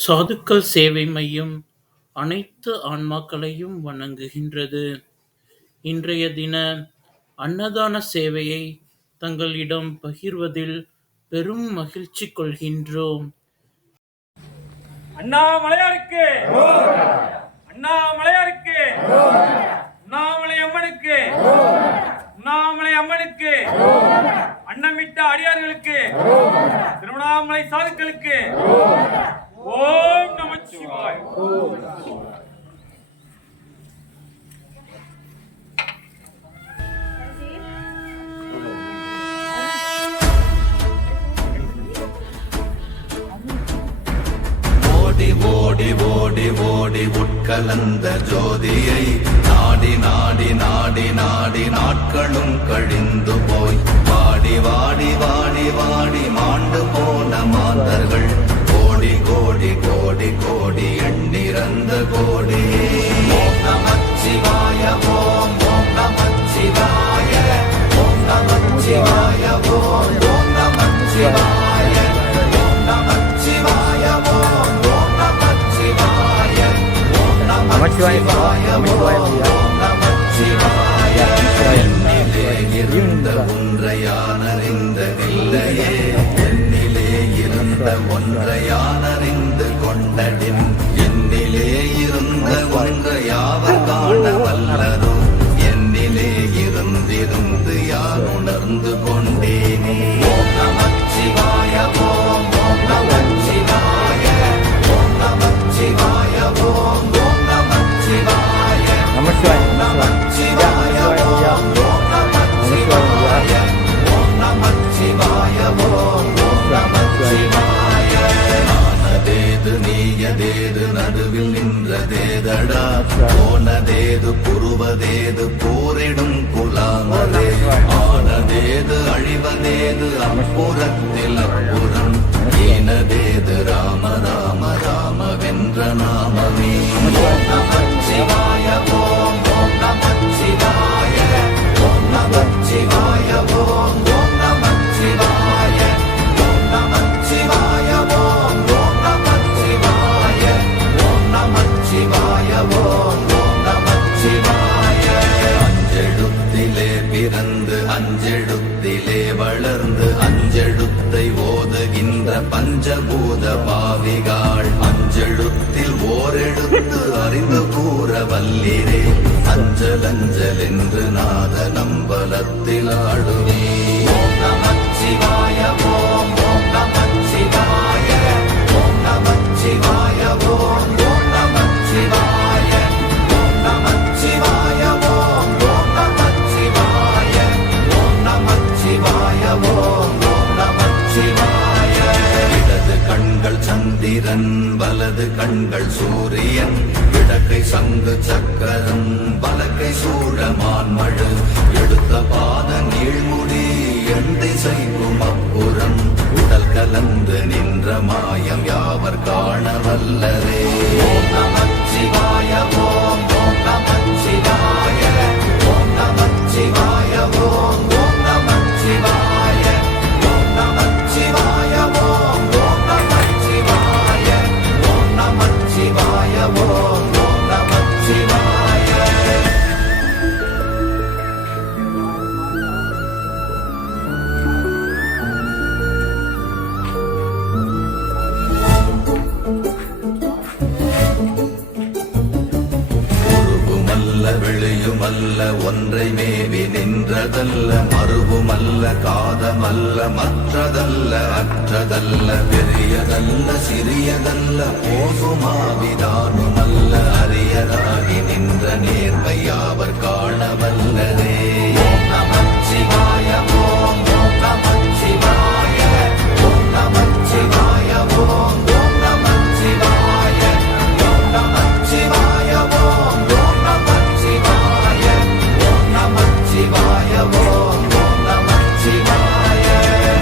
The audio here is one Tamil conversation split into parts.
சாதுக்கள் சேவை மையம் அனைத்து ஆன்மாக்களையும் வணங்குகின்றது. இன்றைய தின அன்னதான சேவையை தங்களிடம் பகிர்வதில் பெரும் மகிழ்ச்சி கொள்கின்றோம். அண்ணாமலையாருக்கு, அண்ணாமலையாருக்கு, அண்ணாமலை அம்மனுக்கு, அண்ணாமலை அம்மனுக்கு, அன்னமிட்ட அடியார்களுக்கு, திருவண்ணாமலை சாதுக்களுக்கு ஓம் நமச்சிவாய. ஓடி ஓடி ஓடி உட்கலந்த ஜோதியை நாடி நாடி நாடி நாடி நாட்களும் கழிந்து போய் வாடி வாடி வாடி வாடி மாண்டு போன மாந்தர்கள் கோடி கோடி கோடி கோடி எண்ணிறந்த கோடி. ஓம் நமச்சிவாய ஓம் ஓம் நமச்சிவாய ஓம் நமச்சிவாய ஓம் ஓம் நமச்சிவாய ஓம் நமச்சிவாய ஓம் ஓம் நமச்சிவாய ஓம் நமச்சிவாய ஓம் நமச்சிவாய. என்னிலே இருந்த ஒன்றையானறிந்ததில்லையே, என்னிலே இருந்த ஒன்றையானறிந்து கொண்டடின், என்னிலே இருந்த ஒன்றையாவர் காண வல்லரோ, என்னிலே இருந்திருந்து யார் உணர்ந்து கொண்டேனே. ஓம் நமச்சிவாய ஓம் ஓம் நமச்சிவாய ஓம் நமச்சிவாய ஓம் ஓம் நமச்சிவாய நமச்சிவாய ஓம் ஓம் நமச்சிவாய ஓம் நமச்சிவாய ஓம் ஓம் நமச்சிவாய. நானதேது நீயதேது நடுவில் நின்றதேதடா, போனதேது புருவதேது போரிடும் குலாமரே, ஆனதேது அழிவதேது அப்புறத்தில் அப்புறம், ஈனதேது ராம ராம ராம வென்ற நாமமே. ஓம் நமச்சிவாய ஓம் ஓம் நமச்சிவாய ஓம் நமச்சிவாய ஓம் ஓம் நமச்சிவாய ஓம் நமச்சிவாய ஓம் ஓம் நமச்சிவாய ஓம் நமச்சிவாய ஓம் ஓம் நமச்சிவாய. அஞ்செழுத்திலே பிறந்து அஞ்செழுத்திலே வளர்ந்து அஞ்செழுத்தை ஓதுகின்ற பஞ்சபூத பாவிகாள், அஞ்செழுத்தில் ஓரெழுத்து அறிந்து கூற வல்லிரே, அஞ்சல் அஞ்சல் என்று நாத நம்பலத்தில் ஆடுவே. ஓம் நமச்சிவாய ஓம் ஓம் நமச்சிவாய ஓம் நமச்சிவாய ஓம் ஓம் நமச்சிவாய ஓம் நமச்சிவாய ஓம் ஓம் நமச்சிவாய ஓம் நமச்சிவாய ஓம் ஓம் நமச்சிவாய. இடது கண்கள் சந்திரன் வலது கண்கள் சூரியன், இடக்கை சங்கு சக்கரம் வலக்கை சூழமான் மழு, எடுத்த பாத நீழ்முடி எண் திசைக்கும் அப்புறம், உடல் கலந்து நின்ற மாயம் யாவர் காண வல்லரே. ஓம் நமச்சிவாய ஓம் ஓம் நமச்சிவாய ஓம் நமச்சிவாய ஓம் ஓம் நமச்சிவாய ஓம் நமச்சிவாய ஓம் ஓம் நமச்சிவாய ஓம் நமச்சிவாய ஓம் ஓம் நமச்சிவாய. உருவுமல்ல வெளியுமல்ல ஒன்றை மேவி நின்றதல்ல, மறுவுமல்ல காதமல்ல மற்றதல்ல அற்றதல்ல, பெரியதல்ல சிறியதல்ல போசுமாவிதானுமல்ல, அரியராகி நின்ற நேர்மை யாவர் காண வல்லரே. ஓம் நமச்சிவாய ஓம் ஓம் நமச்சிவாய ஓம் நமச்சிவாய ஓம் ஓம் நமச்சிவாய ஓம் நமச்சிவாய ஓம் ஓம் நமச்சிவாய ஓம் நமச்சிவாய ஓம் ஓம் நமச்சிவாய.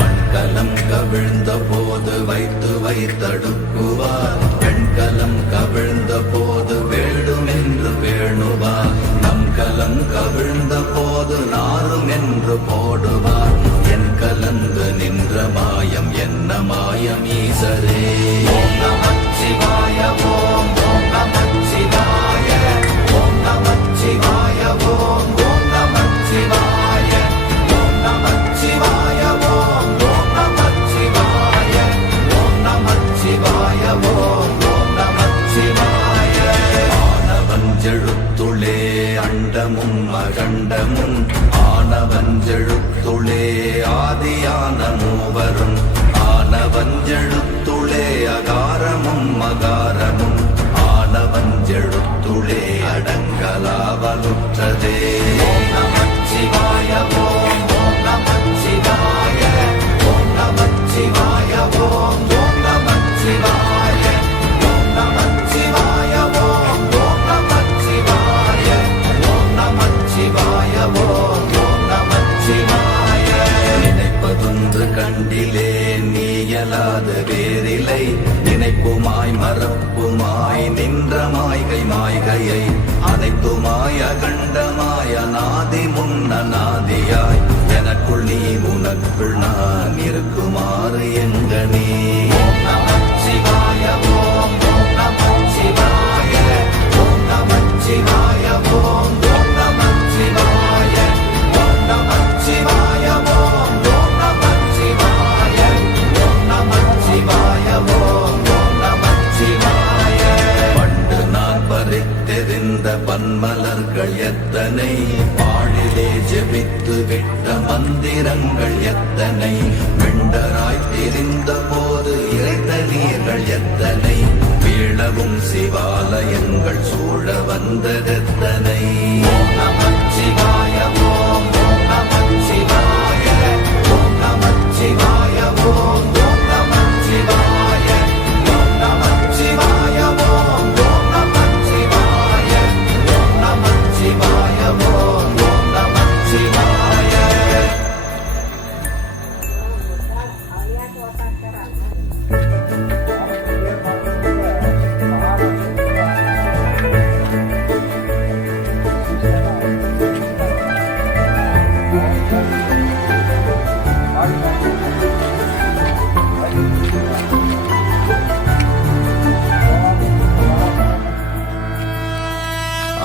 மண்கலம் கவிழ்ந்த போது வைத்து வைத்தடுக்குவார், பெண்கலம் கவிழ்ந்த போது வேண்டுமென்று வேணுவார், நம் கலம் கவிழ்ந்த போது நாரும் என்று போடுவார், என் கலந்து நின்ற மாயம் என்ன மாயம் ஈசரே. ஓம் நமச்சிவாய ஓம் ஓம் நமச்சிவாய. ஆனவஞ்செழுத்துளே அண்டமும் அகண்டமும் ஆனவஞ்செழுத்துளே ஆதியான மூவரும் ஆனவஞ்செழுத்துளே அகாரமும் மகாரமும் ஆனவஞ்செழுத்துளே அடங்கலாவலுற்றதே. ஓம் நமச்சிவாய ஓம் ஓம் நமச்சிவாய ஓம் நமச்சிவாய ஓம் ஓம் நமச்சிவாய ஓம் நமச்சிவாய ஓம் ஓம் நமச்சிவாய ஓம் நமச்சிவாய ஓம் ஓம் நமச்சிவாய. நினைப்பதொன்று கண்டிலே நீயலாது வேறில்லை நினைப்புமாய் மறப்புமாய் நின்ற மாய்கை மாய்கையை அனைத்துமாய் அகண்டமாய் அநாதி முன்னநாதியாய் எனக்குள் நீ உனக்குள் நான் இருக்குமாறு எங்கனே. ஓம் நமச்சிவாய ஓம் ஓம் நமச்சிவாய ஓம் நமச்சிவாய ஓம் ஓம் நமச்சிவாய ஓம் நமச்சிவாய ஓம் ஓம் நமச்சிவாய ஓம் நமச்சிவாய ஓம் ஓம் நமச்சிவாய. பண்டு நான் பறித்தெறிந்த பன்மலர்கள் எத்தனை பாழிலே ஜெபித்து விட்ட மந்திரங்கள் எத்தனை வெண்டராய் தெரிந்த போது இறைத்த நீர்கள் எத்தனை வீழவும் சிவாலயங்கள் சூழ வந்ததெத்தனை. ஓம் நமச்சிவாய ஓம் ஓம் நமச்சிவாய ஓம் நமச்சிவாய ஓம் ஓம் நமச்சிவாய ஓம் நமச்சிவாய ஓம் ஓம் நமச்சிவாய ஓம் நமச்சிவாய ஓம் ஓம் நமச்சிவாய.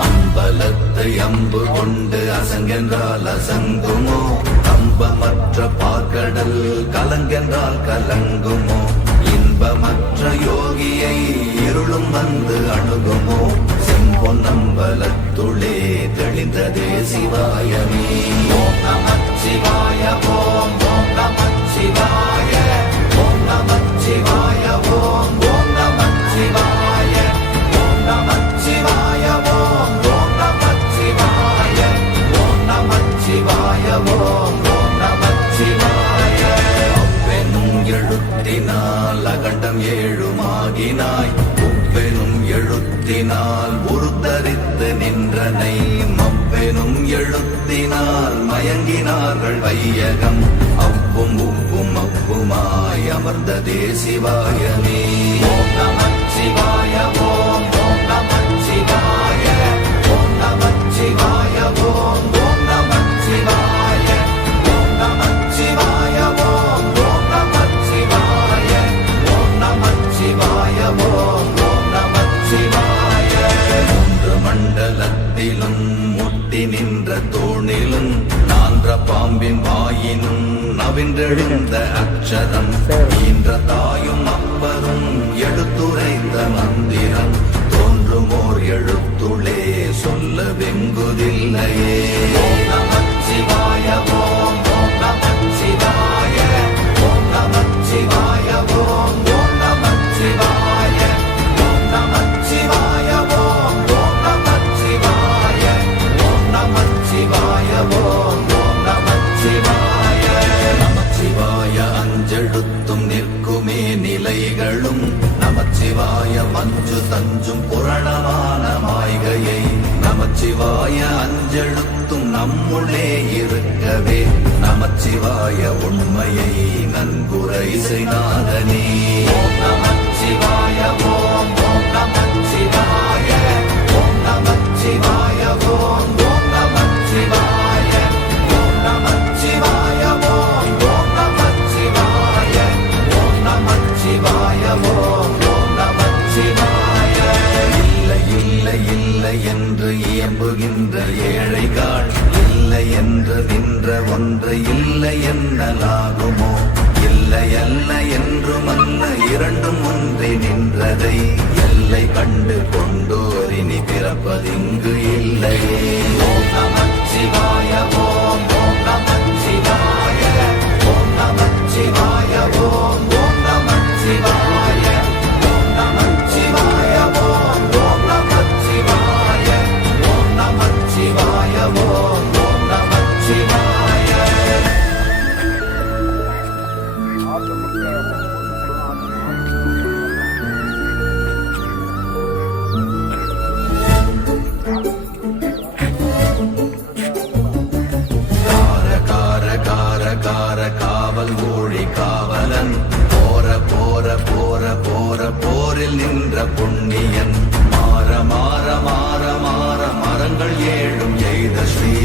அம்பலத்தை அம்பு கொண்டு அசங்கென்றால் அசங்குமோ கம்பமற்ற பார்க்கடல் கலங்கென்றால் கலங்குமோ இன்பமற்ற யோகியை இருளும் வந்து அணுகுமோ செம்பொன்னம்பலத்துளே தெளிந்ததே சிவாயமே. ஓம் நமச்சிவாய ஓம் ஓம் நமச்சிவாய ஓம் நமச்சிவாய ஓம் ஓம் நமச்சிவாய ஓம் நமச்சிவாய ஓம் ஓம் நமச்சிவாய ஓம் நமச்சிவாய ஓம் ஓம் நமச்சிவாய. அவ்வெனும் எழுத்தினால் அகண்டம் ஏழுமாகினாய் உவ்வெனும் எழுத்தினால் உருத்தரித்து நின்றனை மவ்வெனும் எழுத்தினால் மயங்கினார்கள் வையகம் அவ்வும் உவ்வும் அவ்வுமாய் அமர்ந்ததே சிவாயமே. ஓம் நமச்சிவாய ஓம் ஓம் நமச்சிவாய ஓம் நமச்சிவாய ஓம் ஓம் நமச்சிவாய ஓம் நமச்சிவாய ஓம் ஓம் நமச்சிவாய ஓம் நமச்சிவாய ஓம் ஓம் நமச்சிவாய. மூன்று மண்டலத்திலும் முட்டி நின்ற தூணிலும் நான்ற பாம்பின் வாயினும் நவின்றெழுந்த அக்ஷரம் ஈன்ற தாயும் அப்பரும் எடுத்துரைத்த மந்திரம் தோன்றுமோர் எழுத்துளே சொல்ல வெங்குதில்லையே. ஓம் நமச்சிவாய ஓம் ஓம் நமச்சிவாய ஓம் நமச்சிவாய ஓம் ஓம் நமச்சிவாய ஓம் நமச்சிவாய ஓம் ஓம் நமச்சிவாய ஓம் நமச்சிவாய ஓம் ஓம் நமச்சிவாய. நமச்சிவாய அஞ்செழுத்தும் நிற்குமே நிலைகளும் நமச்சிவாய மஞ்சு தஞ்சும் புரணமான மாய்கையை நமச்சிவாய அஞ்செழுத்தும் நம்முள்ளே இருக்கவே நமச்சிவாய உண்மையை நன்குரை செய்நாதனே. ஓம் நமச்சிவாய ஓம் ஓம் நமச்சிவாய ஓம் நமச்சிவாய ஓம் ஓம் நமச்சிவாய ஓம் நமச்சிவாய ஓம் ஓம் நமச்சிவாய ஓம் நமச்சிவாய ஓம் ஓம் நமச்சிவாய. இல்லை இல்லை இல்லை என்று இயம்புகின்ற ஏழைகள் இல்லை என்று நின்ற ஒன்று இல்லை என்னலாகுமோ இல்லை அல்ல என்றும் அல்ல இரண்டும் ஒன்றே இல்லை, எல்லை கண்டு கொண்டோர் இனி பிறப்பதிங்கு இல்லையே. ஓம் நமச்சிவாய ஓம், ஓம் நமச்சிவாய, ஓம் நமச்சிவாய ஓம், ஓம் நமச்சிவாய, ஓம் நமச்சிவாய ஓம், ஓம் நமச்சிவாய, ஓம் நமச்சிவாய ஓம், ஓம் நமச்சிவாய. காவல் ஊழி காவலன் போற போற போற போற போரில் நின்ற புண்ணியன் மாற மாற மாற மாற மரங்கள் ஏழும் எய்த ஸ்ரீ